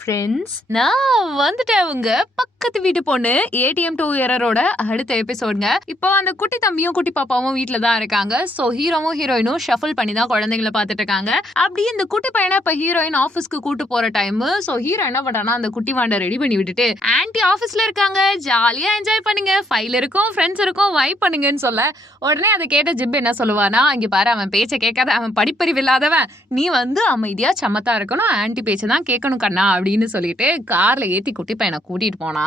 Friends நான் வந்துட்டேன் உங்க பக்கத்து வீட்டு பொண்ணு ஏடிஎம் டூ இயரோட அடுத்த எபிசோடுங்க இப்போ அந்த குட்டி தம்பியும் குட்டி பாப்பாவும் வீட்டுல தான் இருக்காங்க. ஸோ ஹீரோவும் ஹீரோயினும் ஷஃபிள் பண்ணி தான் குழந்தைங்களை பார்த்துட்டு இருக்காங்க. அப்படியே இந்த குட்டி பையனை இப்போ ஹீரோயின் ஆஃபீஸ்க்கு கூட்டு போற டைம் ஸோ ஹீரோ என்ன பண்றானா அந்த குட்டி வாண்டை ரெடி பண்ணி விட்டுட்டு ஆன்டி ஆஃபீஸ்ல இருக்காங்க. ஜாலியா என்ஜாய் பண்ணுங்க. ஃபைல் இருக்கும் ஃப்ரெண்ட்ஸ் இருக்கும் வைப் பண்ணுங்கன்னு சொல்ல. உடனே அதை கேட்ட ஜிப் என்ன சொல்லுவானா அங்க பாரு அவன் பேச்சை கேட்காத. அவன் படிப்பறிவு இல்லாதவன். நீ வந்து அமைதியா சமத்தா இருக்கணும். ஆன்ட்டி பேச்சை தான் கேட்கணும் கண்ணா. அப்படின்னு சொல்லிட்டு கார்ல ஏத்தி குட்டி பையனை கூட்டிட்டு போனா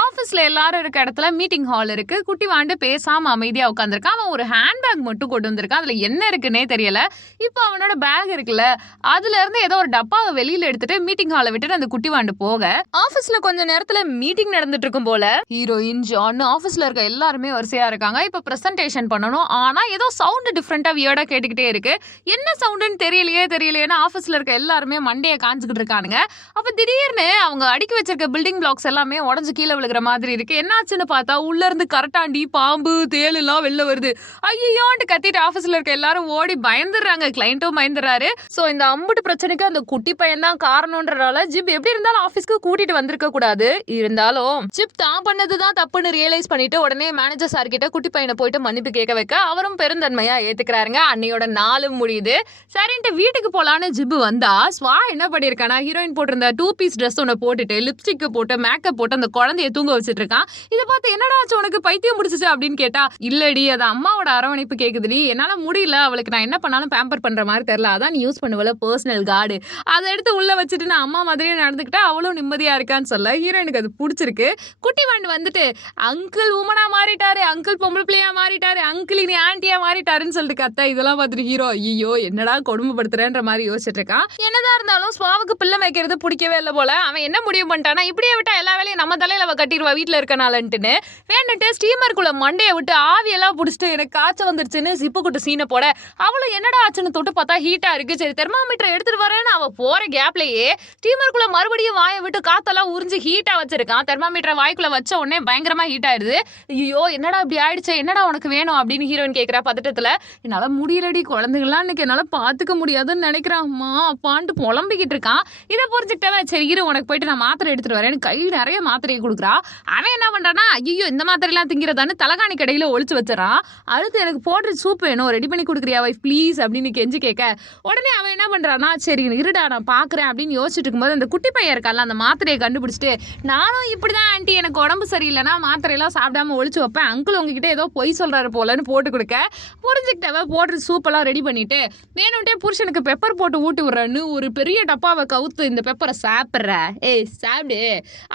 ஆபீஸ்ல எல்லாரும் இருக்க இடத்துல மீட்டிங் ஹால் இருக்கு. குட்டி வாண்டு பேசாம அமைதியா உட்காந்துருக்கான் அவன் ஒரு ஹேண்ட்பேக் மட்டும் கொண்டு வந்திருக்கான். அதுல என்ன இருக்குன்னே தெரியல. இப்போ அவனோட பேக் இருக்குல்ல அதுல இருந்து ஏதோ ஒரு டப்பாவை வெளியில எடுத்துட்டு மீட்டிங் ஹாலை விட்டுட்டு அந்த குட்டி வாண்டு போக. ஆபீஸ்ல கொஞ்ச நேரத்துல மீட்டிங் நடந்துட்டு இருக்கும் போல. ஹீரோயின் ஜான் ஆபீஸ்ல இருக்க எல்லாருமே வரிசையா இருக்காங்க. இப்ப பிரசன்டேஷன் பண்ணணும். ஆனா ஏதோ சவுண்ட் டிஃப்ரெண்டா வியர்டா கேட்டுக்கிட்டே இருக்கு. என்ன சவுண்டுன்னு தெரியலையே தெரியலையேன்னு ஆஃபீஸில் இருக்க எல்லாருமே மண்டையை காஞ்சிக்கிட்டு இருக்கானுங்க. அப்போ திடீர்னு அவங்க அடுக்கி வச்சிருக்க பில்டிங் பிளாக்ஸ் எல்லாமே உடஞ்சு கீழே விழுகிற மாதிரி இருக்கு. என்னாச்சுன்னு பார்த்தா உள்ள இருந்து கரட்டாண்டி பாம்பு தேல் எல்லாம் வெளில வருது. ஐயோன்ட்டு கத்திட்டு ஆஃபீஸில் இருக்க எல்லாரும் ஓடி பயந்துடுறாங்க. கிளைண்ட்டும் பயந்துறாரு ஸோ இந்த அம்புட்டு பிரச்சனைக்கு அந்த குட்டி பையன் தான் காரணம்ன்றனால ஜிப் எப்படி இருந்தாலும் ஆஃபீஸ்க்கு கூட்டிட்டு வந்திருக்க கூடாது. இருந்தாலும் ஜிப் தான் பண்ணது தான் தப்புன்னு ரியலைஸ் பண்ணிட்டு உடனே மேனேஜர் சார் கிட்ட குட்டி பையனை போயிட்டு மன்னிப்பு கேட்க வைக்க அவரும் பெருந்தன்மையா ஏத்துக்கிறாருங்க. அன்னையோட நாளும் முடியுது. சரின்ட்டு வீட்டுக்கு போலான்னு ஜிப்பு வந்தா ஸ்வா என்ன பண்ணிருக்கானா ஹீரோயின் போட்டிருந்த டூ பீஸ் ட்ரெஸ் ஒன்று போட்டுட்டு லிப்ஸ்டிக் போட்டு மேக்கப் போட்டு அந்த குழந்தைய தூங்க வச்சுட்டு இருக்கான். இதை பார்த்து என்னடா ஆச்சு உனக்கு பைத்தியம் முடிச்சிச்சு அப்படின்னு கேட்டா இல்லடி அது அம்மாவோட அரவணைப்பு கேக்குதுடி. என்னால முடியல அவளுக்கு நான் என்ன பண்ணாலும் பேம்பர் பண்ற மாதிரி தெரியல. அதான் நீ யூஸ் பண்ணுவல பர்சனல் கார்டு அதை எடுத்து உள்ள வச்சுட்டு நான் அம்மா மாதிரியே நடந்துக்கிட்டா அவளும் நிம்மதியா இருக்கான்னு சொல்ல ஹீரோயினுக்கு அது பிடிச்சிருக்கு. குட்டி வாண்டு வந்துட்டு அங்கிள் உமனா மாறிட்டாரு அங்கிள் பொம்பளை பிள்ளையா மாறிட்டாரு அங்கிள் இனி ஆண்டியா மாறிட்டாருன்னு சொல்லிட்டு கத்தா இதெல்லாம் பார்த்துட்டு ஹீரோ ஐயோ என்னடா கொடுமைப்படுத்துறேன்ற மாதிரி யோசிச்சுட்டு இருக்கான். என்னதான் இருந்தாலும் சுவாவுக்கு பிள்ளை வைக்கிறது பிடிக்கவே இல்லை போல. அவன் என்ன முடிவு பண்ணிட்டானா இப்படியே விட்டா எல்லா வேலையும் நம்ம தலையில அவ கட்டிடுவா வீட்டுல இருக்கனாலன்ட்டுன்னு. வேணுட்டு ஸ்டீமருக்குள்ள மண்டையை விட்டு ஆவியெல்லாம் பிடிச்சிட்டு எனக்கு காய்ச்சல் வந்துருச்சுன்னு சிப்பு குட்டு சீனை போட அவளும் என்னடா ஆச்சுன்னு தொட்டு பார்த்தா ஹீட்டா இருக்கு. சரி தெர்மாமீட்டர் எடுத்துட்டு வரேன்னு அவ போற கேப்லயே ஸ்டீமருக்குள்ள மறுபடியும் வாயை விட்டு காத்தெல்லாம் உறிஞ்சு ஹீட்டா வச்சிருக்கான். தெர்மாமீட்டரை வாய்க்குள்ள வச்ச உடனே பயங்கரமா ஹீட் ஆயிடுது. ஐயோ என்னடா இப்படி ஆயிடுச்சு? என்னடா உனக்கு வேணும் அப்படின்னு ஹீரோயின் கேட்குறா பதட்டத்துல. என்னால முடியலடி குழந்தைங்களாம் இன்னைக்கு என்னால பாத்துக்க முடியாதுன்னு நினைக்கிறான் அம்மா அப்பான்ட்டு புலம்பிக்கிட்டு இருக்கான். இதை புரிஞ்சுக்கிட்டவன் சரி இரு உனக்கு போயிட்டு நான் மாத்திரை எடுத்துட்டு வரேன்னு கை நிறைய மாத்திரை மாத்திரையை கொடுக்குறா. அவன் என்ன பண்றானா ஐயோ இந்த மாத்திரையெல்லாம் திங்கிறதான்னு தலகாணி கடையில ஒழிச்சு வச்சிடறான் அடுத்து எனக்கு போடுற சூப் வேணும் ரெடி பண்ணி கொடுக்குறியா வைஃப் ப்ளீஸ் அப்படின்னு கெஞ்சி கேட்க. உடனே அவன் என்ன பண்றானா சரி இருடா நான் பாக்குறேன் அப்படின்னு யோசிச்சுட்டு இருக்கும்போது அந்த குட்டி பையன் இருக்கால அந்த மாத்திரையை கண்டுபிடிச்சிட்டு நானும் இப்படி தான் ஆண்டி எனக்கு உடம்பு சரியில்லைனா மாத்திரையெல்லாம் சாப்பிடாம ஒழிச்சு வைப்பேன். அங்கிள் உங்ககிட்ட ஏதோ பொய் சொல்கிறாரு போலன்னு போட்டு கொடுக்க. புரிஞ்சுக்கிட்டவ போடுற சூப்பெல்லாம் ரெடி பண்ணிட்டு வேணும்ட்டே புருஷனுக்கு பெப்பர் போட்டு ஊட்டி விட்றன்னு ஒரு பெரிய டப்பாவை கவுத்து இந்த பெப்பரை சாப்பிட்ற. ஏய் சாப்பிடு.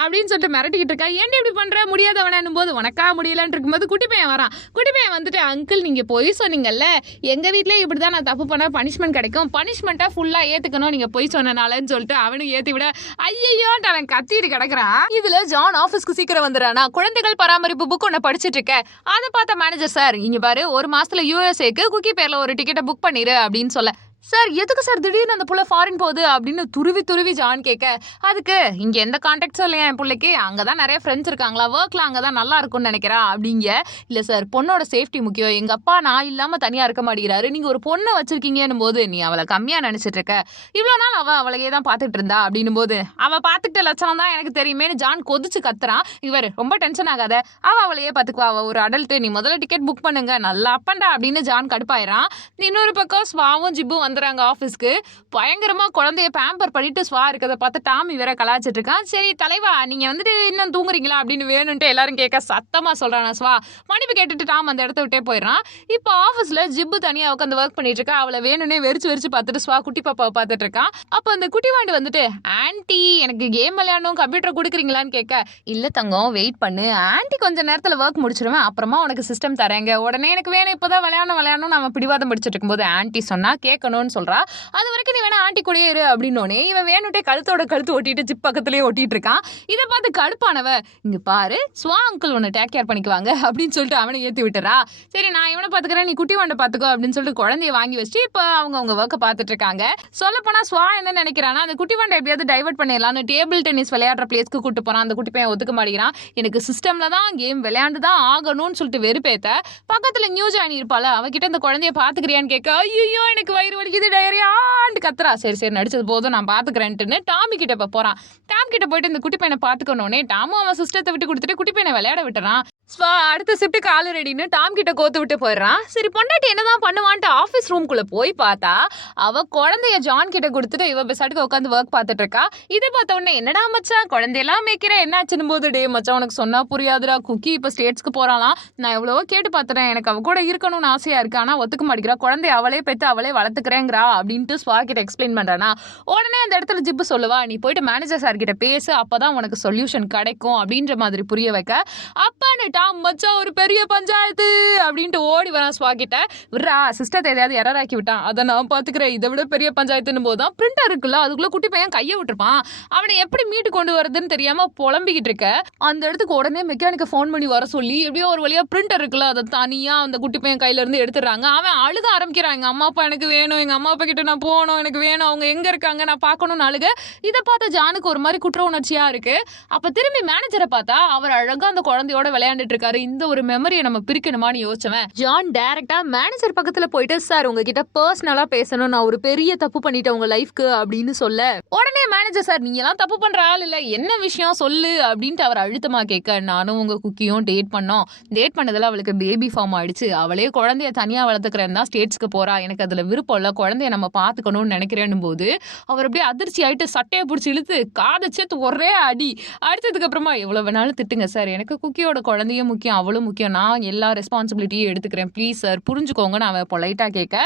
அப்படின்னு சொல்லிட்டு மிரட்டிக்கிட்டு இருக்கா? ஏன் இப்படி பண்ற? முடியாதவனும் போது உனக்கா முடியலன்னு இருக்கும்போது குட்டி பையன் வரான். குட்டி பையன் வந்துட்டு அங்கிள் நீங்க பொய் சொன்னீங்கல்ல. எங்க வீட்லயே இப்படிதான் நான் தப்பு பண்ணா பனிஷ்மெண்ட் கிடைக்கும். பனிஷ்மெண்ட்டா ஃபுல்லா ஏத்துக்கணும். நீங்க பொய் சொன்னனாலன்னு சொல்லிட்டு அவனும் ஏத்தி விட ஐயோன்ட்டு அவன் கத்திட்டு கிடக்குறான். இதுல ஜான் ஆபீஸ்க்கு சீக்கிரம் வந்துடுறானா? குழந்தைகள் பராமரிப்பு புக் ஒன்று படிச்சிட்டு இருக்க. அதை பார்த்த மேனேஜர் சார் இங்க பாரு ஒரு மாசத்துல யூஎஸ்ஏக்கு குக்கி பேர்ல ஒரு டிக்கெட்டை புக் பண்ணிரு அப்படின்னு சொல்ல. சார் எதுக்கு சார் திடீர்னு அந்த புள்ள ஃபாரின் போகுது? அப்படின்னு துருவி துருவி ஜான் கேட்க அதுக்கு இங்க எந்த கான்டாக்ட்ஸும் இல்லையா என் பிள்ளைக்கு? அங்கே தான் நிறைய ஃப்ரெண்ட்ஸ் இருக்காங்களா? ஒர்க்கில் அங்கே தான் நல்லா இருக்கும்னு நினைக்கிறா? அப்படிங்க. இல்லை சார் பொண்ணோட சேஃப்டி முக்கியம். எங்கள் அப்பா நான் இல்லாமல் தனியாக இருக்க மாட்டேங்கிறாரு. நீங்கள் ஒரு பொண்ணை வச்சுருக்கீங்கன்னும் போது நீ அவளை கம்மியாக நினச்சிட்டு இருக்க. இவ்வளோ நாள் அவள் அவளையே தான் பார்த்துட்டு இருந்தா? அப்படின்னும் போது அவள் பார்த்துக்கிட்ட லட்சணம் தான் எனக்கு தெரியுமேனு ஜான் கொதிச்சு கத்துறான். இவர் ரொம்ப டென்ஷன் ஆகாத. அவள் அவளையே பார்த்துக்குவா. அவள் ஒரு அடல்ட்டு நீ முதல்ல டிக்கெட் புக் பண்ணுங்க. நல்லா அப்பண்டா அப்படின்னு ஜான் கடுப்பாயிரான் இன்னொரு பக்கம் ஸ்வாவும் ஜிப்பும் வந்துடுறாங்க ஆஃபீஸ்க்கு பயங்கரமாக குழந்தைய பேம்பர் பண்ணிட்டு ஸ்வா இருக்கிறத பார்த்து டாமி வேற கலாச்சிட்டு இருக்கான் சரி தலைவா நீங்கள் வந்துட்டு இன்னும் தூங்குறீங்களா அப்படின்னு வேணும்ட்டு எல்லாரும் கேட்க சத்தமாக சொல்கிறான் ஸ்வா மன்னிப்பு கேட்டுட்டு டாம் அந்த இடத்த விட்டே போயிடுறான். இப்போ ஆஃபீஸில் ஜிப்பு தனியாக உட்காந்து ஒர்க் பண்ணிட்டு இருக்கா அவளை வேணும்னே வெறிச்சு வெறிச்சு பார்த்துட்டு ஸ்வா குட்டி பாப்பாவை பார்த்துட்டு இருக்கான் அப்போ அந்த குட்டி வாண்டு வந்துட்டு ஆன்ட்டி எனக்கு கேம் விளையாடணும் கம்ப்யூட்டர் கொடுக்குறீங்களான்னு கேட்க இல்லை தங்கம் வெயிட் பண்ணு. ஆன்ட்டி கொஞ்சம் நேரத்தில் ஒர்க் முடிச்சிருவேன். அப்புறமா உனக்கு சிஸ்டம் தரேங்க. உடனே எனக்கு வேணும் இப்போதான் விளையாடணும் விளையாடணும் நம்ம பிடிவாதம் படிச்சுட்டு இருக்கும்போது சொன்னால் கேட்கணும் வேணும்னு சொல்றா. அது வரைக்கும் நீ வேணா ஆண்டி கூடயே இரு அப்படின்னோடனே இவன் வேணுட்டே கழுத்தோட கழுத்து ஒட்டிட்டு ஜிப் பக்கத்துலயே ஒட்டிட்டு இருக்கான். இதை பார்த்து கடுப்பானவ. இங்க பாரு ஸ்வா அங்கிள் உன்னை டேக் கேர் பண்ணிக்குவாங்க அப்படின்னு சொல்லிட்டு அவனை ஏத்தி விட்டுறா. சரி நான் இவனை பாத்துக்கிறேன் நீ குட்டி வண்டை பாத்துக்கோ அப்படின்னு சொல்லிட்டு குழந்தைய வாங்கி வச்சுட்டு இப்போ அவங்க அவங்க ஒர்க்கை பார்த்துட்டு இருக்காங்க. சொல்ல போனா ஸ்வா என்ன நினைக்கிறானா அந்த குட்டி வண்டை எப்படியாவது டைவர்ட் பண்ணிடலாம்னு டேபிள் டென்னிஸ் விளையாடுற பிளேஸ்க்கு கூட்டு போறான். அந்த குட்டி பையன் ஒத்துக்க மாட்டேங்கிறான். எனக்கு சிஸ்டம்ல தான் கேம் விளையாண்டு தான் ஆகணும்னு சொல்லிட்டு வெறுப்பேத்த. பக்கத்துல நியூ ஜாயின் இருப்பாள் அவகிட்ட அந்த குழந்தைய பாத்துக்கிறியான்னு கேட்க ஐயோ எனக்கு வயிறு வலி. வலிக்குது ஆண்டு கத்துறா. சரி சரி நடிச்சது போதும் நான் பார்த்துக்கிறேன்ட்டுன்னு டாமி கிட்ட இப்போ போகிறான் டாம் கிட்ட போயிட்டு இந்த குட்டி பையனை பார்த்துக்கணுன்னே டாமும் அவன் சிஸ்டத்தை விட்டு கொடுத்துட்டு குட்டி பையனை விளையாட விட்டுறான். ஸ்வா அடுத்த ஷிஃப்ட்டுக்கு ஆளு ரெடின்னு டாம் கிட்ட கோத்து விட்டு போயிடுறான். சரி பொண்டாட்டி என்னதான் பண்ணுவான்ட்டு ஆஃபீஸ் ரூம்குள்ளே போய் பார்த்தா அவ குழந்தைய ஜான் கிட்ட கொடுத்துட்டு இவ பெசாட்டுக்கு உட்காந்து ஒர்க் பார்த்துட்டு இருக்கா. இதை பார்த்த உடனே என்னடா மச்சான் குழந்தையெல்லாம் மேய்க்கிற? என்னாச்சுன்னு போது? டே மச்சா உனக்கு சொன்னா புரியாதுடா. குக்கி இப்போ ஸ்டேட்ஸ்க்கு போறாளாம். நான் எவ்வளவோ கேட்டு பார்த்துறேன் எனக்கு அவ கூட இருக்கணும்னு ஆசையா இருக்கு. ஆனால் ஒத்துக்க மாட்டேங்கிறா. குழந்தைய அவளே பெற்று அவளே வளர்த்துக்கிறேங்கிறா அப்படின்ட்டு ஸ்வா கிட்ட எக்ஸ்பிளைன் பண்றானா. உடனே அந்த இடத்துல ஜிப்பு சொல்லுவா. நீ போயிட்டு மேனேஜர் சார் கிட்ட பேசு. அப்பதான் உனக்கு சொல்யூஷன் கிடைக்கும். அப்படின்ற மாதிரி புரிய வைக்க. அப்பான்னு டாம் மச்சான் ஒரு பெரிய பஞ்சாயத்து அப்படின்ட்டு ஓடி வரான் ஸ்வா கிட்ட விட்றா சிஸ்டத்தை எதையாவது எரர் ஆக்கி விட்டான். அதை நான் பார்த்துக்கிறேன் இதை விட பெரிய பஞ்சாயத்துன்னு போது தான் பிரிண்டர் இருக்குல்ல அதுக்குள்ளே குட்டி பையன் கையை விட்டுருப்பான். அவனை எப்படி மீட்டு கொண்டு வரதுன்னு தெரியாமல் புலம்பிக்கிட்டு இருக்க. அந்த இடத்துக்கு உடனே மெக்கானிக்கை ஃபோன் பண்ணி வர சொல்லி எப்படியோ ஒரு வழியாக பிரிண்டர் இருக்குல்ல அதை தனியாக அந்த குட்டி பையன் கையிலேருந்து எடுத்துடுறாங்க. அவன் அழுத ஆரம்பிக்கிறான். எங்கள் அம்மா அப்பா எனக்கு வேணும். எங்கள் அம்மா அப்பா கிட்ட நான் போகணும். எனக்கு வேணும். அவங்க எங்கே இருக்காங்க? நான் பார்க்கணும்னு அழுக. இதை பார்த்த ஜானுக்கு ஒரு மாதிரி குற்ற உணர்ச்சியாக இருக்குது அப்போ திரும்பி மேனேஜரை பார்த்தா அவர் அழகாக அந்த குழந்தையோட விளையாண்டுட்டு இருக்காரு. இந்த ஒரு மெமரியை நம்ம பிரிக்கணுமான்னு யோசிச்சவன் ஜான் டைரக்டா மேனேஜர் பக்கத்துல போயிட்டு சார் உங்ககிட்ட பர்சனலா பேசணும். நான் ஒரு பெரிய தப்பு பண்ணிட்டேன் உங்க லைஃப்க்கு அப்படின்னு சொல்ல. உடனே மேனேஜர் சார் நீங்க எல்லாம் தப்பு பண்ற ஆள் இல்ல. என்ன விஷயம்? சொல்லு அப்படின்ட்டு அவர் அழுத்தமா கேட்க நானும் உங்க குக்கியும் டேட் பண்ணோம். டேட் பண்ணதுல அவளுக்கு பேபி ஃபார்ம் ஆயிடுச்சு. அவளே குழந்தைய தனியா வளர்த்துக்கிறேன் தான் ஸ்டேட்ஸ்க்கு போறா. எனக்கு அதுல விருப்பம் இல்ல. குழந்தைய நம்ம பாத்துக்கணும்னு நினைக்கிறேன் போது அவர் அப்படியே அதிர்ச்சி ஆயிட்டு சட்டையை பிடிச்சி இழுத்து காதை சேர்த்து ஒரே அடி. அடுத்ததுக்கு அப்புறமா எவ்வளவு வேணாலும் திட்டுங்க சார். எனக்கு குக்கியோட குழந்தையும் முக்கியம் அவளும் முக்கியம். நான் எல்லா ரெஸ்பான்சிபிலிட்டியும் எடுத்துக்கிறேன். ப்ளீஸ் சார் புரிஞ்சுக்கோங்க. நான் அவன் பொலைட்டாக கேட்க.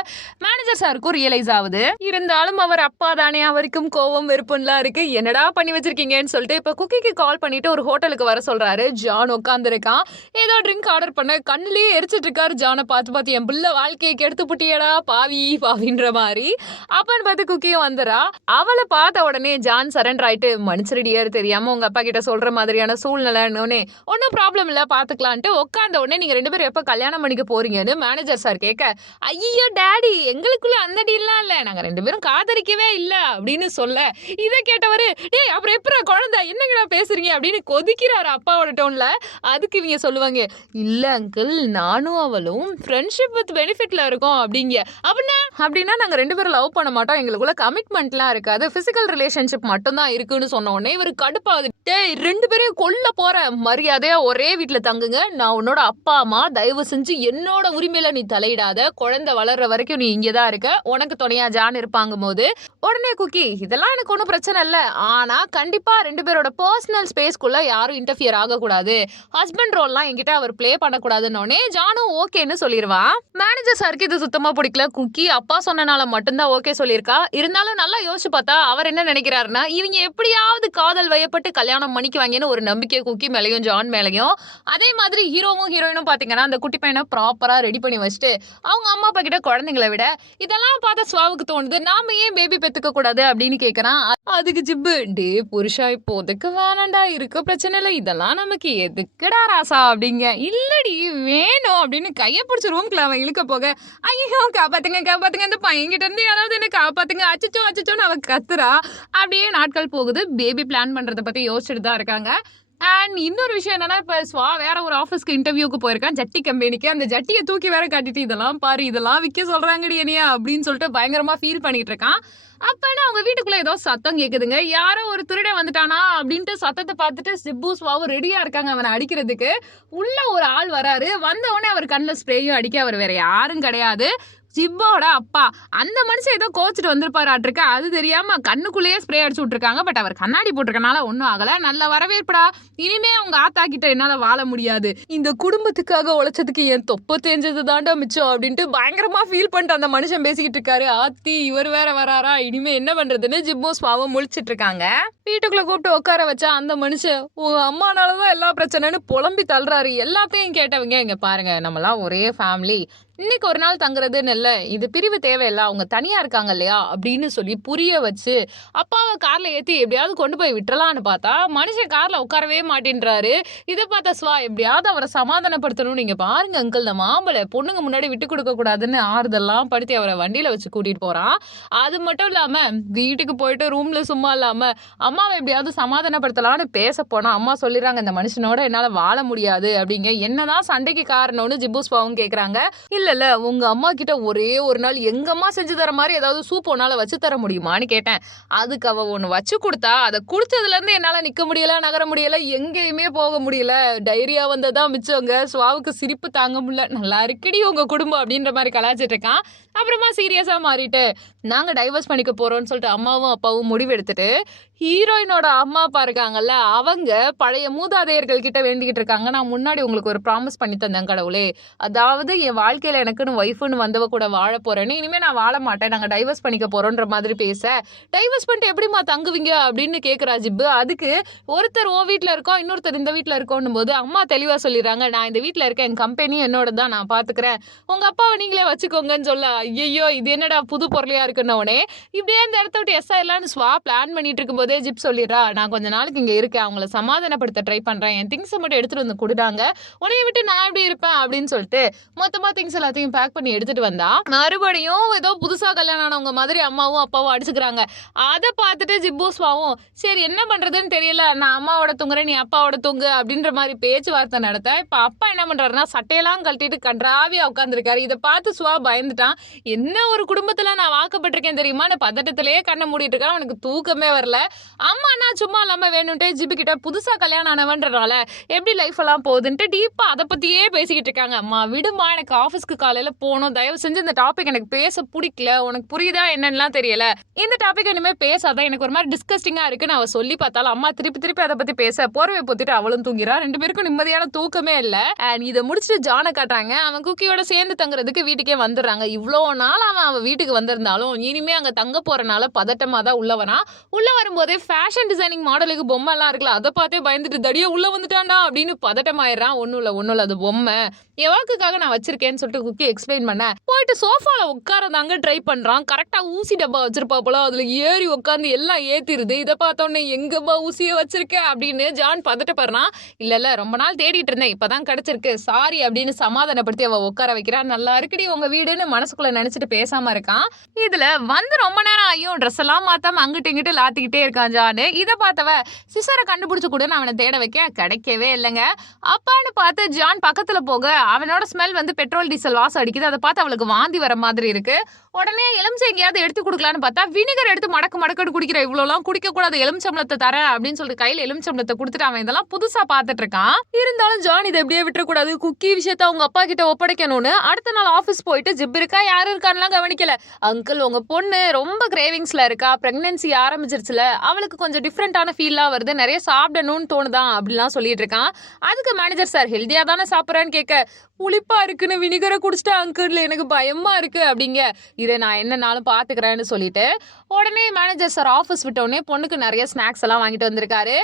மேனேஜர் சாருக்கும் ரியலைஸ் ஆகுது. இருந்தாலும் அவர் அப்பா தானே. அவருக்கும் கோவம் வெறுப்புலாம் இருக்கு. என்னடா பண்ணி வச்சிருக்கீங்கன்னு சொல்லிட்டு இப்போ குக்கிக்கு கால் பண்ணிட்டு ஒரு ஹோட்டலுக்கு வர சொல்றாரு. ஜான் உட்காந்துருக்கான் ஏதோ ட்ரிங்க் ஆர்டர் பண்ண கண்ணிலேயே எரிச்சிட்டு இருக்காரு ஜானை பார்த்து பார்த்து. என் பிள்ளை வாழ்க்கையை கெடுத்து புட்டியடா பாவி பாவின்ற மாதிரி. அப்பன்னு பார்த்து குக்கியும் வந்துடா அவளை பார்த்த உடனே ஜான் சரண்டர் ஆயிட்டு மனுஷரடியார் தெரியாம உங்க அப்பா கிட்ட சொல்ற மாதிரியான சூழ்நிலைன்னு ஒன்றும் ப்ராப்ளம் இல்லை. பாத்துக்கலான்ட்டு உட்காந்த உடனே நீங்க ரெண்டு பேரும் எப்போ கல்யாணம் பண்ணிக்க போறீங்கன்னு மேனேஜர் சார் கேட்க ஐயோ டேடி எங்களுக்குள்ள அந்த டீல்லாம் இல்லை. நாங்க ரெண்டு பேரும் காதலிக்கவே இல்லை. அப்படின்னு சொல்ல இதை கேட்டவர் டேய் அப்புறம் எப்பரா குழந்தை? என்னங்கடா பேசுறீங்க? அப்படின்னு கொதிக்கிறாரு அப்பாவோட டோன்ல அதுக்கு இவங்க சொல்லுவாங்க இல்லை அங்கிள் நானும் அவளும் ஃப்ரெண்ட்ஷிப் வித் பெனிஃபிட்ல இருக்கோம். அப்படிங்க. அப்படின்னா அப்படின்னா நாங்க ரெண்டு பேரும் லவ் பண்ண மாட்டோம். எங்களுக்குள்ள கமிட்மெண்ட்லாம் இருக்காது. பிசிக்கல் ரிலேஷன்ஷிப் மட்டும் தான் இருக்குன்னு சொன்ன உடனே இவர் கடுப்பாகுது. டேய் ரெண்டு பேரையும் கொல்ல போற மரியாதையா ஒரே வீட்டில் தங்குங்க. நான் உன்னோட அப்பா அம்மா தயவு செஞ்சு என்னோட உரிமையில நீ தலையிடாத. குழந்தை வளர்ற வரைக்கும் நீ இங்கே தான் இருக்க. உனக்கு துணையா ஜான் இருப்பாங்க போது உடனே குக்கி இதெல்லாம் எனக்கு ஒன்றும் பிரச்சனை இல்லை. ஆனா கண்டிப்பா ரெண்டு பேரோட பர்சனல் ஸ்பேஸ்க்குள்ள யாரும் இன்டர்ஃபியர் ஆகக்கூடாது. ஹஸ்பண்ட் ரோல்லாம் என்கிட்ட அவர் ப்ளே பண்ணக்கூடாதுன்னொடனே ஜானும் ஓகேன்னு சொல்லிடுவான் மேனேஜர் சாருக்கு இது சுத்தமா பிடிக்கல. குக்கி அப்பா சொன்னனால மட்டும்தான் ஓகே சொல்லியிருக்கா. இருந்தாலும் நல்லா யோசிச்சு பார்த்தா அவர் என்ன நினைக்கிறாருன்னா இவங்க எப்படியாவது காதல் வயப்பட்டு கல்யாணம் பண்ணிக்குவாங்கன்னு ஒரு நம்பிக்கை குக்கி மேலேயும் ஜான் மேலேயும். அதே மாதிரி ஹீரோவும் ஹீரோயினும் பார்த்தீங்கன்னா அந்த குட்டி பையனை ப்ராப்பராக ரெடி பண்ணி வச்சுட்டு அவங்க அம்மா அப்பா கிட்ட குழந்தைங்களை விட இதெல்லாம் பார்த்த சுவாவுக்கு தோணுது. நாம ஏன் பேபி பெற்றுக்க கூடாது அப்படின்னு கேட்குறான் அதுக்கு ஜிப்பு டே புருஷா இப்போதைக்கு வேணாண்டா இருக்க பிரச்சனை இல்லை. இதெல்லாம் நமக்கு எதுக்குடா ராசா? அப்படிங்க. இல்லடி வேணும் அப்படின்னு கையை பிடிச்ச ரூம்குள்ள அவன் இழுக்க போக ஐயோ காப்பாத்துங்க காப்பாத்துங்க இந்த பையன்கிட்ட இருந்து யாராவது என்ன காப்பாத்துங்க. அச்சச்சோ அச்சச்சோன்னு அவன் கத்துறா. அப்படியே நாட்கள் போகுது. பேபி பிளான் பண்றதை பத்தி யோசிச்சுட்டு தான் இருக்காங்க. அண்ட் இன்னொரு விஷயம் என்னன்னா இப்ப ஸ்வா வேற ஒரு ஆஃபீஸ்க்கு இன்டர்வியூக்கு போயிருக்கான் ஜட்டி கம்பெனிக்கு. அந்த ஜட்டியை தூக்கி வேற காட்டிட்டு இதெல்லாம் பாரு இதெல்லாம் விற்க சொல்றாங்கடி என்னையா அப்படின்னு சொல்லிட்டு பயங்கரமா ஃபீல் பண்ணிட்டு இருக்கான். அப்பனா அவங்க வீட்டுக்குள்ள ஏதோ சத்தம் கேக்குதுங்க. யாரோ ஒரு திருடன் வந்துட்டானா அப்படின்ட்டு சத்தத்தை பார்த்துட்டு சிப்பு ஸ்வாவும் ரெடியா இருக்காங்க அவனை அடிக்கிறதுக்கு. உள்ள ஒரு ஆள் வராரு. வந்த உடனே அவர் கண்ணில் ஸ்ப்ரேயும் அடிக்க அவர் வேற யாரும் கிடையாது. ஜிப்போட அப்பா. அந்த மனுஷன் ஏதோ கோச்சிட்டு வந்திருப்பாராட்டிருக்க. அது தெரியாம கண்ணுக்குள்ளேயே ஸ்ப்ரே அடிச்சு விட்டுருக்காங்க. பட் அவர் கண்ணாடி போட்டிருக்கனால ஒன்றும் ஆகல. நல்ல வரவேற்படா. இனிமே அவங்க ஆத்தா கிட்ட என்னால வாழ முடியாது. இந்த குடும்பத்துக்காக உழைச்சதுக்கு என் தொப்ப தெரிஞ்சது தாண்டா மிச்சம் அப்படின்ட்டு பயங்கரமா ஃபீல் பண்ணிட்டு அந்த மனுஷன் பேசிக்கிட்டு இருக்காரு. ஆத்தி இவர் வேற வராரா? இனிமே என்ன பண்றதுன்னு ஜிம்மும் ஸ்வாவை முழிச்சிட்டு இருக்காங்க. வீட்டுக்குள்ள கூப்பிட்டு உட்கார வச்சா அந்த மனுஷன் உங்க அம்மானாலதான் எல்லா பிரச்சனைன்னு புலம்பி தள்ளுறாரு. எல்லாத்தையும் கேட்டவங்க இங்க பாருங்க. நம்மலாம் ஒரே ஃபேமிலி இன்னைக்கு ஒரு நாள் தங்குறதுன்னு இல்லை. இது பிரிவு தேவையில்ல. அவங்க தனியாக இருக்காங்க இல்லையா? அப்படின்னு சொல்லி புரிய வச்சு அப்பாவை காரில் ஏற்றி எப்படியாவது கொண்டு போய் விட்டுறலான்னு பார்த்தா மனுஷன் காரில் உட்காரவே மாட்டேன்றாரு. இதை பார்த்தா ஸ்வா எப்படியாவது அவரை சமாதானப்படுத்தணும் நீங்கள் பாருங்க அங்கிள் இந்த மாம்பழ பொண்ணுங்க முன்னாடி விட்டு கொடுக்க கூடாதுன்னு ஆறுதெல்லாம் படுத்தி அவரை வண்டியில் வச்சு கூட்டிகிட்டு போறான். அது மட்டும் இல்லாம வீட்டுக்கு போயிட்டு ரூமில் சும்மா இல்லாமல் அம்மாவை எப்படியாவது சமாதானப்படுத்தலாம்னு பேச போனால் அம்மா சொல்லிடுறாங்க இந்த மனுஷனோட என்னால் வாழ முடியாது. அப்படிங்க என்னதான் சண்டைக்கு காரணம்னு ஜிபு ஸ்வாவும் கேட்குறாங்க இல்ல இல்லைல்ல உங்கள் அம்மா கிட்ட ஒரே ஒரு நாள் எங்கள் அம்மா செஞ்சு தர மாதிரி ஏதாவது சூப் உன்னால வச்சு தர முடியுமான்னு கேட்டேன். அதுக்கு அவள் ஒன்று வச்சு கொடுத்தா அதை குடிச்சதுல என்னால் நிற்க முடியல நகர முடியல எங்கேயுமே போக முடியல. டைரியா வந்ததான் மிச்சவங்க சுவாவுக்கு சிரிப்பு தாங்க முடியல. நல்லா இருக்கடி உங்கள் குடும்பம் அப்படின்ற மாதிரி கலாச்சிட்டு இருக்கான். அப்புறமா சீரியஸாக மாறிட்டு நாங்கள் டைவர்ஸ் பண்ணிக்க போகிறோன்னு சொல்லிட்டு அம்மாவும் அப்பாவும் முடிவு எடுத்துட்டு ஹீரோயினோட அம்மா அப்பா இருக்காங்கல்ல அவங்க பழைய மூதாதையர்கள் கிட்ட வேண்டிக்கிட்டு இருக்காங்க. நான் முன்னாடி உங்களுக்கு ஒரு ப்ராமிஸ் பண்ணி தந்தேன் கடவுளே. அதாவது என் வாழ்க்கையில எனக்குன்னு ஒய்ஃப்னு வந்தவ கூட வாழ போறேன்னு இனிமே நான் வாழ மாட்டேன். நாங்க டைவர்ஸ் பண்ணிக்க போறோன்ற மாதிரி பேச டைவர்ஸ் பண்ணிட்டு எப்படிம்மா தங்குவீங்க? அப்படின்னு கேட்குறா ஜிப்பு. அதுக்கு ஒருத்தர் ஓ வீட்டில் இருக்கோம் இன்னொருத்தர் இந்த வீட்டில் இருக்கோன்னும் போது அம்மா தெளிவாக சொல்லிடுறாங்க நான் இந்த வீட்டில் இருக்கேன் என் கம்பெனி என்னோட தான் நான் பார்த்துக்கிறேன் உங்க அப்பாவை நீங்களே வச்சுக்கோங்கன்னு சொல்ல ஐயோ இது என்னடா புது பொருளையா இருக்குன்னொடனே இப்படியே இந்த இடத்த விட்டு எஸ் ஆயிடலாம்னு ஸ்வா பிளான் பண்ணிட்டு இருக்கும்போது ஜிப் சொல்லிடுறா நான் கொஞ்ச நாளைக்கு இங்கே இருக்கேன் அவங்கள சமாதானப்படுத்த ட்ரை பண்ணுறேன் என் திங்ஸை மட்டும் எடுத்துகிட்டு வந்து கொடுத்தாங்க உன்னைய விட்டு நான் எப்படி இருப்பேன் அப்படின்னு சொல்லிட்டு மொத்தமாக திங்ஸ் எல்லாத்தையும் பேக் பண்ணி எடுத்துகிட்டு வந்தா மறுபடியும் ஏதோ புதுசாக கல்யாணம் ஆனவங்க மாதிரி அம்மாவும் அப்பாவும் அடிச்சுக்கிறாங்க. அதை பார்த்துட்டு ஜிப்பு சுவாவும் சரி என்ன பண்ணுறதுன்னு தெரியல நான் அம்மாவோட தூங்குறேன் நீ அப்பாவோட தூங்கு அப்படின்ற மாதிரி பேச்சுவார்த்தை நடத்த இப்போ அப்பா என்ன பண்ணுறாருன்னா சட்டையெல்லாம் கழட்டிட்டு கன்றாவியாக உட்காந்துருக்காரு இதை பார்த்து சுவா பயந்துட்டான். என்ன ஒரு குடும்பத்தில் நான் வாக்கப்பட்டிருக்கேன் தெரியுமான்னு பதட்டத்திலேயே கண்ணை மூடிட்டு இருக்கான். அவனுக்கு தூக்கமே வரல. அம்மா நான் சும்மா இல்லாம வேணும்ட்டு ஜிபி கிட்ட புதுசா கல்யாணம் ஆனவன்றனால எப்படி லைஃப் எல்லாம் போகுதுன்ட்டு டீப்பா அதை பத்தியே பேசிக்கிட்டு இருக்காங்க. அம்மா விடுமா எனக்கு ஆஃபீஸ்க்கு காலையில போகணும். தயவு செஞ்சு இந்த டாபிக் எனக்கு பேச பிடிக்கல. உனக்கு புரியுதா என்னன்னுலாம் தெரியல. இந்த டாபிக் இனிமே பேசாதான் எனக்கு ஒரு மாதிரி டிஸ்கஸ்டிங்கா இருக்குன்னு அவ சொல்லி பார்த்தாலும் அம்மா திருப்பி திருப்பி அதை பத்தி பேச போர்வை போத்திட்டு அவளும் தூங்கிறா. ரெண்டு பேருக்கும் நிம்மதியான தூக்கமே இல்ல. அண்ட் இதை முடிச்சுட்டு ஜானை காட்டுறாங்க. அவன் குக்கியோட சேர்ந்து தங்குறதுக்கு வீட்டுக்கே வந்துடுறாங்க. இவ்வளோ நாள் அவன் அவன் வீட்டுக்கு வந்திருந்தாலும் இனிமே அங்க தங்க போறனால பதட்டமா தான் உள்ளவனா. உள்ளே உள்ள ஃபேஷன் டிசைனிங் மாடலுக்கு பொம்மை எல்லாம் இருக்குல்ல அதை பார்த்தே பயந்துட்டு தடியா உள்ள வந்துட்டான்டா அப்படின்னு பதட்டமாயிடுறான். ஒன்றும் இல்லை ஒன்றும் இல்லை அது பொம்மை. என் வாக்குக்காக நான் வச்சிருக்கேன்னு சொல்லிட்டு குக்கி எக்ஸ்பிளைன் பண்ண போயிட்டு சோஃபால உட்காரதாங்க ட்ரை பண்றான். கரெக்டா ஊசி டப்பா வச்சிருப்பா போல. அதுல ஏறி உட்காந்து எல்லாம் ஏத்திருது. இதை பார்த்தோன்னே எங்கம்மா ஊசிய வச்சிருக்க? அப்படின்னு ஜான் பதட்டப்படுறான். இல்ல இல்ல ரொம்ப நாள் தேடிட்டு இருந்தேன். இப்பதான் கிடைச்சிருக்கு. சாரி அப்படின்னு சமாதானப்படுத்தி அவ உட்கார வைக்கிறான் நல்லா இருக்குடி உங்க வீடுன்னு மனசுக்குள்ள நினைச்சிட்டு பேசாம இருக்கான். இதுல வந்து ரொம்ப நேரம் ஆகியும் ட்ரெஸ் எல்லாம் மாத்தாம அங்கிட்டு இங்கிட்டு லாத்திக்கிட்டே இருக்கான் ஜானு. இதை பார்த்தவ சிசரை கண்டுபிடிச்சு கூட நான் அவனை தேட வைக்க கிடைக்கவே இல்லைங்க. அப்பான்னு பார்த்து ஜான் பக்கத்துல போக அவனோட ஸ்மெல் வந்து பெட்ரோல் டீசல் வாசம் அடிக்குது. அதை பார்த்து அவளுக்கு வாந்தி வர மாதிரி இருக்கு. உடனே எலுமிச்சை எங்கேயாவது எடுத்து கொடுக்கலான்னு பார்த்தா வினிகர் எடுத்து மடக்கு மடக்கடு குடிக்கிற இவ்வளோலாம் குடிக்கக்கூடாது. எலுமிச்சம்பளத்தை தரேன் அப்படின்னு சொல்லிட்டு கையில் எலுமிச்சம்பளத்தை கொடுத்துட்டு அவன் இதெல்லாம் புதுசாக பார்த்துட்டு இருக்கான். இருந்தாலும் ஜான் இதை எப்படியே விட்டுறக்கூடாது. குக்கி விஷயத்த அவங்க அப்பா கிட்ட ஒப்படைக்கணும்னு அடுத்த நாள் ஆஃபீஸ் போயிட்டு ஜிப் இருக்கா யாரு இருக்கான்லாம் கவனிக்கல. அங்கிள் உங்க பொண்ணு ரொம்ப கிரேவிங்ஸ்ல இருக்கா. பிரெக்னன்சி ஆரம்பிச்சிருச்சுல. அவளுக்கு கொஞ்சம் டிஃப்ரெண்டான ஃபீல்லாம் வருது. நிறைய சாப்பிடணும்னு தோணுதான் அப்படிலாம் சொல்லிட்டு இருக்கான். அதுக்கு மேனேஜர் சார் ஹெல்த்தியாக தானே சாப்பிட்றான்னு கேட்க புளிப்பா இருக்குன்னு வினிகரை குடிச்சிட்டா அங்கிள் எனக்கு பயமா இருக்கு அப்படிங்க. இதை நான் என்னனாலும் பாத்துக்கிறேன்னு சொல்லிட்டு உடனே மேனேஜர் சார் ஆஃபீஸ் விட்டோடனே பொண்ணுக்கு நிறைய ஸ்நாக்ஸ் எல்லாம் வாங்கிட்டு வந்திருக்காரு.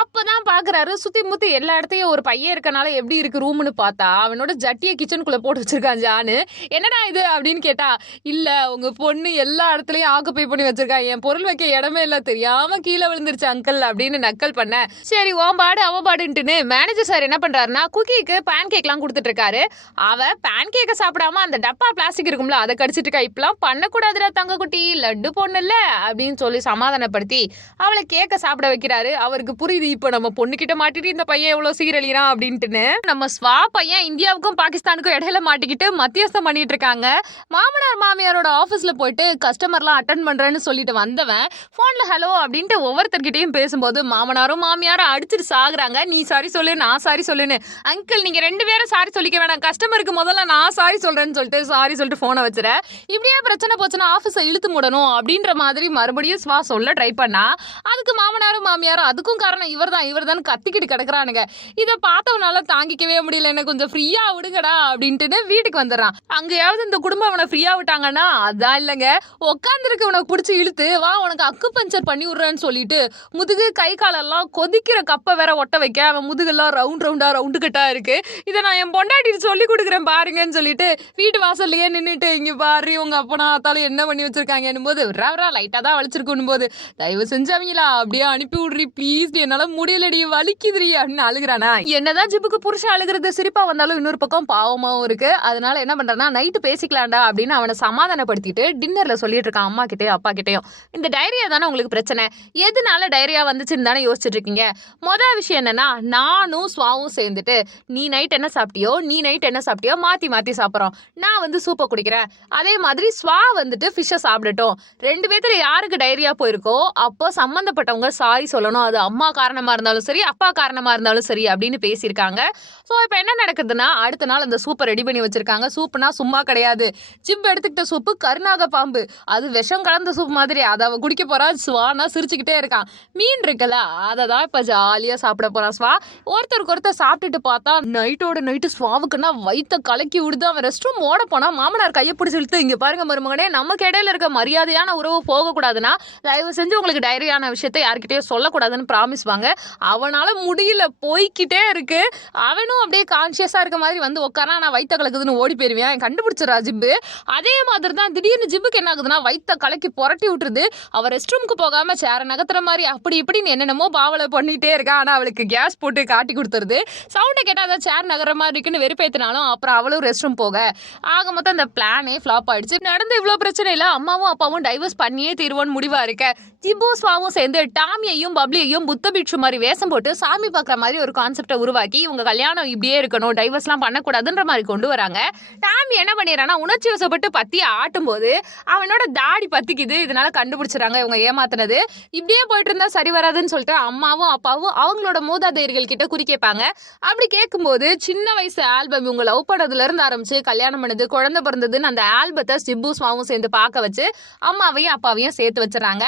அப்பதான் பாக்குறாரு சுத்தி முத்தி எல்லா இடத்தையும் ஒரு பையன் இருக்கனால எப்படி இருக்கு ரூம்னு பார்த்தா அவனோட ஜட்டியை கிச்சனுக்குள்ள போட்டு வச்சிருக்கான் ஜானு என்னடா இது அப்படின்னு கேட்டா இல்ல உங்க பொண்ணு எல்லா இடத்துலயும் ஆக்குப்பை பண்ணி வச்சிருக்கா என் பொருள் வைக்க இடமே இல்ல தெரியாம கீழே விழுந்துருச்சு அங்கிள் அப்படின்னு நக்கல் பண்ண. சரி ஓம்பாடு அவபாடுன்ட்டுன்னு அவ மேனேஜர் சார் என்ன பண்றாருன்னா குக்கிக்கு பேன் கேக்லாம் கொடுத்துட்டு இருக்காரு. அவ பேன் கேக்க சாப்பிடாம அந்த டப்பா பிளாஸ்டிக் இருக்கும்ல அதை கடிச்சிட்டு இருக்கா இப்பெல்லாம் பண்ணக்கூடாதுடா தங்க குட்டி லட்டு பொண்ணு இல்ல அப்படின்னு சொல்லி சமாதானப்படுத்தி அவளை கேக்க சாப்பிட வைக்கிறாரு. அவருக்கு புரியுது இப்போ நம்ம பொண்ணுகிட்ட மாட்டிட்டு இந்த பையன் எவ்வளவு சீரழிறான் அப்படின்ட்டுன்னு. நம்ம ஸ்வா பையன் இந்தியாவுக்கும் பாகிஸ்தானுக்கும் இடையில மாட்டிக்கிட்டு மத்தியஸ்தம் பண்ணிட்டு இருக்காங்க. மாமனார் மாமியாரோட ஆஃபீஸ்ல போயிட்டு கஸ்டமர்லாம் அட்டன் பண்றேன்னு சொல்லிட்டு வந்தவன் போன்ல ஹலோ அப்படின்ட்டு ஒவ்வொருத்தர்கிட்டயும் பேசும்போது மாமனாரும் மாமியாரும் அடிச்சிட்டு சாகுறாங்க. நீ சாரி சொல்லு நான் சாரி சொல்லுன்னு. அங்கிள் நீங்க ரெண்டு பேரும் சாரி சொல்லி சொல்லிக்க வேணாம். கஸ்டமருக்கு முதல்ல நான் சாரி சொல்கிறேன்னு சொல்லிட்டு சாரி சொல்லிட்டு ஃபோனை வச்சுறேன். இப்படியே பிரச்சனை போச்சுன்னா ஆஃபீஸை இழுத்து மூடணும் அப்படின்ற மாதிரி மறுபடியும் ஸ்வா சொல்ல ட்ரை பண்ணா அதுக்கு மாமனாரும் மாமியாரும் அதுக்கும் காரணம் இவர் தான் இவர் தான் கத்திக்கிட்டு கிடக்குறானுங்க. இதை பார்த்தவனால தாங்கிக்கவே முடியல. என்ன கொஞ்சம் ஃப்ரீயா விடுங்கடா அப்படின்ட்டு வீட்டுக்கு வந்துடுறான். அங்கேயாவது இந்த குடும்பம் அவனை ஃப்ரீயா விட்டாங்கன்னா அதான் இல்லைங்க. உட்காந்துருக்கு உனக்கு பிடிச்சி இழுத்து வா உனக்கு அக்கு பஞ்சர் பண்ணி விடுறேன்னு சொல்லிட்டு முதுகு கை காலெல்லாம் கொதிக்கிற கப்பை வேற ஒட்ட வைக்க அவன் முதுகெல்லாம் ரவுண்ட் ரவுண்டா ரவுண்டு கட்டா இருக்கு. இதை நான் என் பொண்டாட்டிட்டு சொல்லி கொடுக்குறேன் பாருங்கன்னு சொல்லிட்டு வீட்டு வாசல்லையே நின்றுட்டு இங்கே பாரு உங்க அப்பனா ஆத்தாலும் என்ன பண்ணி வச்சிருக்காங்கன்னு போது ரவரா லைட்டாக தான் வலிச்சிருக்கணும் போது தயவு செஞ்சாவீங்களா அப்படியே அனுப்பி விடுறி ப்ளீஸ் என்னால முடியலடி வலிக்குதுரி அப்படின்னு அழுகுறானா. என்னதான் ஜிப்புக்கு புருஷன் அழுகிறது சிரிப்பா வந்தாலும் இன்னொரு பக்கம் பாவமாவும் இருக்கு. அதனால என்ன பண்றேன்னா நைட்டு பேசிக்கலாம்டா அப்படின்னு அவனை சமாதானப்படுத்திட்டு டின்னர்ல சொல்லிட்டு இருக்கான் அம்மா கிட்டயும் அப்பா கிட்டேயும். இந்த டைரியா தானே உங்களுக்கு பிரச்சனை? எதனால டைரியா வந்துச்சுன்னு தானே யோசிச்சுட்டு இருக்கீங்க? மொதல் விஷயம் என்னன்னா நானும் சுவாவும் சேர்ந்துட்டு நீ நைட் என்ன சாப்பிட்டியோ நீ நைட் என்ன சாப்பிட்டியோ மாத்தி மாத்தி சாப்பிட்றோம். நான் வந்து சூப்பை குடிக்கிறேன். அதே மாதிரி ஸ்வா வந்துட்டு ஃபிஷ்ஷை சாப்பிடட்டும். ரெண்டு பேர்த்துல யாருக்கு டைரியா போயிருக்கோ அப்போ சம்மந்தப்பட்டவங்க சாரி சொல்லணும். அது அம்மா காரணமா இருந்தாலும் சரி அப்பா காரணமா இருந்தாலும் சரி அப்படின்னு பேசியிருக்காங்க. ஸோ இப்போ என்ன நடக்குதுன்னா அடுத்த நாள் அந்த சூப்பை ரெடி பண்ணி வச்சிருக்காங்க. சூப்புனா சும்மா கிடையாது. ஜிப் எடுத்துக்கிட்ட சூப்பு கருநாக பாம்பு. அது விஷம் கலந்த சூப் மாதிரி. அதை அவ குடிக்க போறா ஸ்வானா சிரிச்சுக்கிட்டே இருக்கான். மீன் இருக்குல்ல அதை தான் இப்போ ஜாலியாக சாப்பிட போறான் ஸ்வா. ஒருத்தருக்கு ஒருத்தர் சாப்பிட்டுட்டு பார்த்தா நைட்டோட நைட்டு ஸ்வா ஸ்வாவுக்குன்னா வயித்த கலக்கி விடுது. அவன் ரெஸ்ட் ரூம் ஓட போனா மாமனார் கையை பிடிச்சி இழுத்து இங்க பாருங்க மருமகனே நமக்கு இடையில இருக்க மரியாதையான உறவு போகக்கூடாதுன்னா தயவு செஞ்சு உங்களுக்கு டைரியான விஷயத்தை யார்கிட்டயோ சொல்லக்கூடாதுன்னு ப்ராமிஸ் வாங்க. அவனால முடியல போய்க்கிட்டே இருக்கு. அவனும் அப்படியே கான்சியஸா இருக்க மாதிரி வந்து உட்காரா நான் வயித்த கலக்குதுன்னு ஓடி போயிருவேன் கண்டுபிடிச்சிடா ஜிப்பு. அதே மாதிரி தான் திடீர்னு ஜிப்புக்கு என்ன ஆகுதுன்னா வயித்த கலக்கி புரட்டி விட்டுருது. அவ ரெஸ்ட் ரூமுக்கு போகாம சேர நகத்துற மாதிரி அப்படி இப்படின்னு என்னென்னமோ பாவலை பண்ணிட்டே இருக்கா. ஆனா அவளுக்கு கேஸ் போட்டு காட்டி கொடுத்துருது. சவுண்டை கேட்டால் அதான் சேர் நகர மாதிரி இருக்குன்னு வெறுப்பேத்தினாலும் அப்புறம் அவளும் ரெஸ்ட் ரூம் போக. ஆக மொத்தம் அந்த பிளானே ஃப்ளாப் ஆயிடுச்சு. நடந்த இவ்வளோ பிரச்சனை இல்லை. அம்மாவும் அப்பாவும் டைவர்ஸ் பண்ணியே தீர்வோன்னு முடிவாக இருக்க. ஜிபு ஸ்வாவும் சேர்ந்து டாமியையும் பப்ளியையும் புத்த பிட்சு மாதிரி வேஷம் போட்டு சாமி பார்க்குற மாதிரி ஒரு கான்செப்டை உருவாக்கி இவங்க கல்யாணம் இப்படியே இருக்கணும் டைவர்ஸ்லாம் பண்ணக்கூடாதுன்ற மாதிரி கொண்டு வராங்க. டாமி என்ன பண்ணிடுறான்னா உணர்ச்சி வசப்பட்டு பத்தி ஆட்டும் போது அவனோட தாடி பத்திக்குது. இதனால கண்டுபிடிச்சிடறாங்க. இவங்க ஏமாத்துனது. இப்படியே போயிட்டு இருந்தா சரி வராதுன்னு சொல்லிட்டு அம்மாவும் அப்பாவும் அவங்களோட மூதாதையர்கள் கிட்ட குறி கேட்பாங்க. அப்படி கேட்கும்போது சின்ன வயசு ஆல்பம் இவங்க லவ் பண்ணதுல இருந்து ஆரம்பிச்சு கல்யாணம் பண்ணது குழந்தை பிறந்ததுன்னு அந்த ஆல்பத்தை சிப்பு ஸ்வாவும் சேர்ந்து பார்க்க வச்சு அம்மாவையும் அப்பாவையும் சேர்த்து வச்சுறாங்க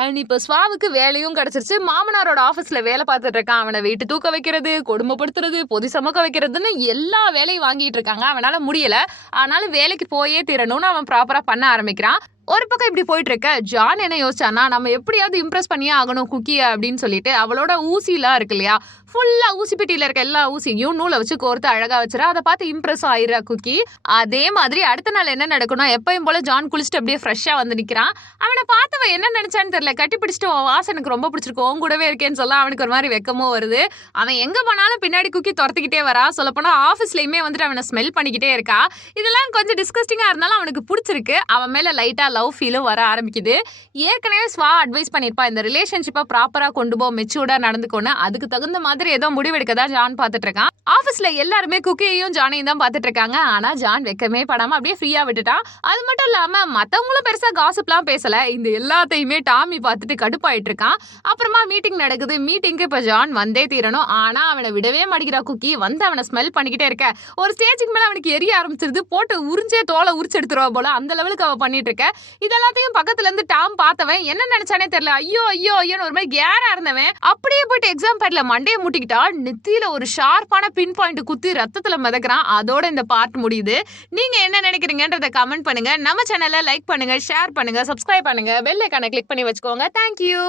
அண்ட் இப்போ ஸ்வாவுக்கு வேலையும் கிடைச்சிருச்சு. மாமனாரோட ஆஃபீஸில் வேலை பார்த்துட்டு இருக்கான். அவனை வீட்டு தூக்க வைக்கிறது கொடுமைப்படுத்துறது பொதி சமக்க வைக்கிறதுன்னு எல்லா வேலையும் வாங்கிட்டு இருக்காங்க. அவனால முடியல. ஆனாலும் வேலைக்கு போயே தீரணும்னு அவன் ப்ராப்பராக பண்ண ஆரம்பிக்கிறான். ஒரு பக்கம் இப்படி போயிட்டு இருக்க. ஜான் என்ன யோசிச்சானா நம்ம எப்படியாவது இம்ப்ரெஸ் பண்ணியே ஆகணும் குக்கியை அப்படின்னு சொல்லிட்டு அவளோட ஊசிலாம் இருக்கு இல்லையா? ஃபுல்லா ஊசி பெட்டியில இருக்க எல்லா ஊசியும் நூலை வச்சு கோர்த்து அழகா வச்சிரா. அதை பார்த்து இம்ப்ரெஸ் ஆயிரா குக்கி. அதே மாதிரி அடுத்த நாள் என்ன நடக்கணும் எப்பயும் போல ஜான் குளிச்சுட்டு அப்படியே ஃப்ரெஷ்ஷா வந்து நிக்கிறான். அவனை பார்த்தவ என்ன நினைச்சான்னு தெரியல. கட்டி பிடிச்சிட்டு உன் வாசம் எனக்கு ரொம்ப பிடிச்சிருக்கு. உன் கூடவே இருக்கேன்னு சொல்ல அவனுக்கு ஒரு மாதிரி வெக்கமோ வருது. அவன் எங்க போனாலும் பின்னாடி குக்கி துரத்துக்கிட்டே வரா. சொல்ல போனா ஆஃபீஸ்லயுமே வந்துட்டு அவனை ஸ்மெல் பண்ணிக்கிட்டே இருக்கா. இதெல்லாம் கொஞ்சம் டிஸ்கஸ்டிங்கா இருந்தாலும் அவனுக்கு பிடிச்சிருக்கு. அவன் மேல லைட்டா லவ் ஃபீலும் வர ஆரம்பிக்குது. ஏற்கனவே ஸ்வா அட்வைஸ் பண்ணியிருப்பா இந்த ரிலேஷன்ஷிப்பை ப்ராப்பரா கொண்டு போ மெச்சூர்டா நடந்துக்கோன்னு. அதுக்கு தகுந்த மாதிரி ஏதோ முடிவெடுக்க தான் ஜான் பார்த்துட்டு இருக்கான் ஆஃபீஸ்ல எல்லாருமே குக்கியையும் ஜானையும் தான் பார்த்துட்டு இருக்காங்க ஆனா ஜான் வெக்கமே படாம அப்படியே ஃப்ரீயா விட்டுட்டான். அது மட்டும் இல்லாம மத்தவங்களும் பெருசா காசுப்லாம் பேசல. இந்த எல்லாத்தையுமே டாமி பார்த்துட்டு கடுப்பாயிட்டு இருக்கான் அப்புறமா மீட்டிங் நடக்குது. மீட்டிங்க்கு இப்ப ஜான் வந்தே தீரணும். ஆனா அவனை விடவே மாட்டேங்கிறா குக்கி. வந்து அவனை ஸ்மெல் பண்ணிக்கிட்டே இருக்க. ஒரு ஸ்டேஜுக்கு மேல அவனுக்கு எரிய ஆரம்பிச்சிருது. போட்டு உறிஞ்சே தோலை உரிச்சு எடுத்துருவா போல. அந்த லெவலுக்கு அவ பண்ணிட்டு இருக்க இதெல்லாத்தையும் பக்கத்துல இருந்து டாம் பார்த்தவன் என்ன நினைச்சானே தெரியல. ஐயோ ஐயோ ஐயோன்னு ஒரு மாதிரி கேரா இருந்தவன். அப்படியே போயிட்டு எக்ஸாம் பேட்ல மண்டையை முட்டிக்கிட்டா நெத்தியில ஒரு ஷார்ப்பான பின் பாயிண்ட் குத்தி ரத்தத்துல மிதக்குறான். அதோட இந்த பார்ட் முடியுது. நீங்க என்ன நினைக்கிறீங்கன்றத கமெண்ட் பண்ணுங்க. நம்ம சேனலை லைக் பண்ணுங்க ஷேர் பண்ணுங்க சப்ஸ்கிரைப் பண்ணுங்க. பெல் ஐக்கான கிளிக் பண்ணி வச்சுக்கோங்க. தேங்க்யூ